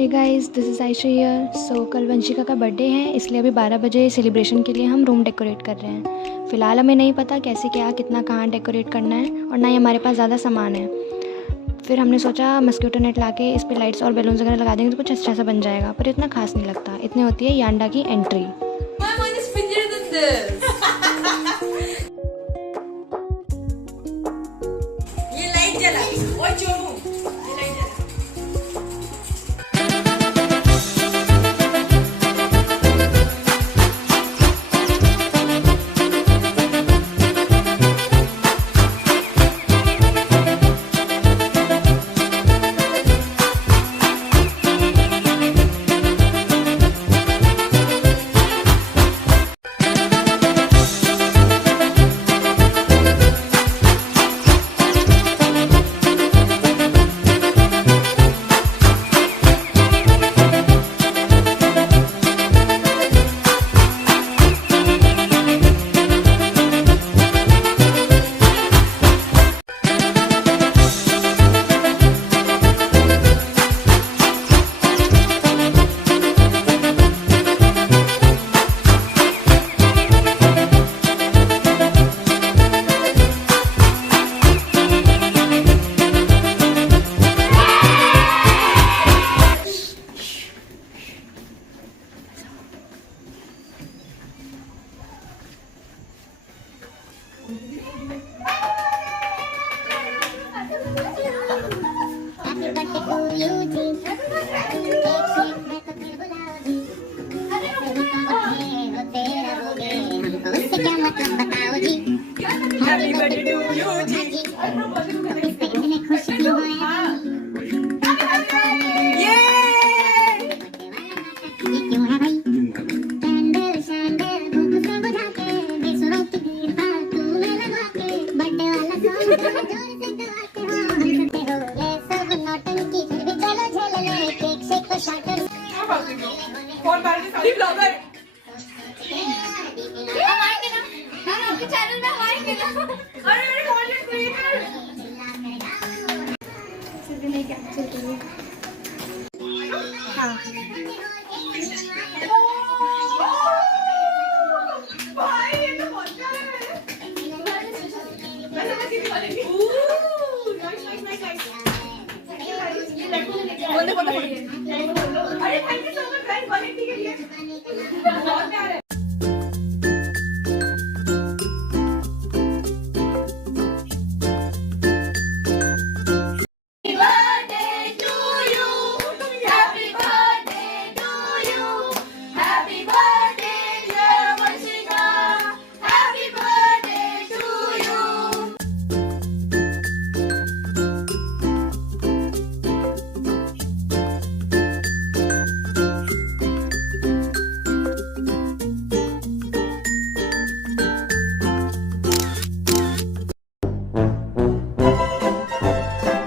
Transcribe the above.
Hey guys, this is Ayesha here. So कल वंशिका का बर्थडे है, इसलिए अभी 12 बजे सेलिब्रेशन के लिए हम रूम डेकोरेट कर रहे हैं। फ़िलहाल हमें नहीं पता कैसे क्या कितना कहाँ डेकोरेट करना है और ना ही हमारे पास ज़्यादा सामान है। फिर हमने सोचा मस्क्यूटो नेट ला के इस पर लाइट्स और बैलून्स वगैरह लगा देंगे तो कुछ अच्छा सा बन जाएगा, पर इतना खास नहीं लगता। इतनी होती है यांडा की एंट्री। ये लाइट जला और चोरू ये लाइट जला। Happy birthday to you ji. Channel में हमारे अरे मेरे कंटेंट क्रिएटर चलते नहीं क्या चलते नहीं हाँ भाई ये तो मजा है वैसे मैं किसी वाले की नाइस ये बोलने अरे thank you so much guys 180 के लिए बहुत प्यार है।